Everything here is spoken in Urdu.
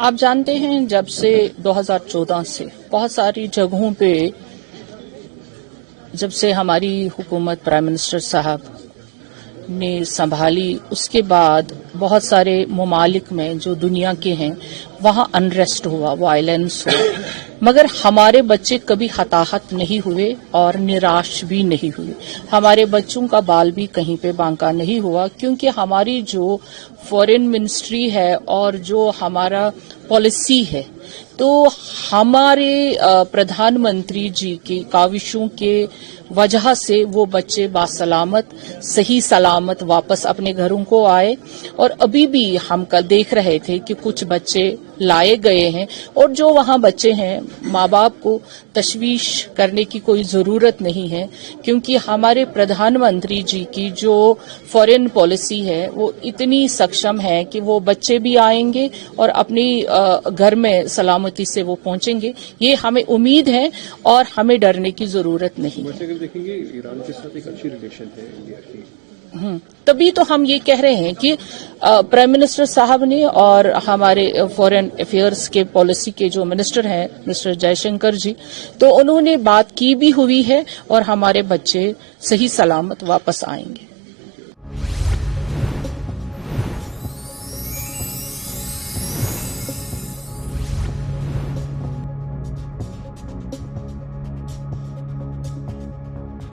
آپ جانتے ہیں جب سے 2014 سے بہت ساری جگہوں پہ جب سے ہماری حکومت پرائم منسٹر صاحب نے سنبھالی اس کے بعد بہت سارے ممالک میں جو دنیا کے ہیں وہاں انریسٹ ہوا، وائلنس ہوا، مگر ہمارے بچے کبھی ہتاہت نہیں ہوئے اور نراش بھی نہیں ہوئے. ہمارے بچوں کا بال بھی کہیں پہ بانکا نہیں ہوا، کیونکہ ہماری جو فورن منسٹری ہے اور جو ہمارا پالیسی ہے تو ہمارے پردھان منتری جی کی کاوشوں کے وجہ سے وہ بچے باسلامت صحیح سلامت واپس اپنے گھروں کو آئے. اور ابھی بھی ہم کل دیکھ رہے تھے کہ کچھ بچے لائے گئے ہیں، اور جو وہاں بچے ہیں ماں باپ کو تشویش کرنے کی کوئی ضرورت نہیں ہے، کیونکہ ہمارے پردھان منتری جی کی جو فورن پالیسی ہے وہ اتنی سکشم ہے کہ وہ بچے بھی آئیں گے اور اپنی گھر میں سلامتی سے وہ پہنچیں گے. یہ ہمیں امید ہے اور ہمیں ڈرنے کی ضرورت نہیں ہے. اگر دیکھیں گے ایران کے ساتھ ایک اچھی ریلیشن ہے انڈیا کی، تبھی تو ہم یہ کہہ رہے ہیں کہ پرائم منسٹر صاحب نے اور ہمارے فورن افیئرز کے پالیسی کے جو منسٹر ہیں مسٹر جے شنکر جی، تو انہوں نے بات کی بھی ہوئی ہے اور ہمارے بچے صحیح سلامت واپس آئیں گے.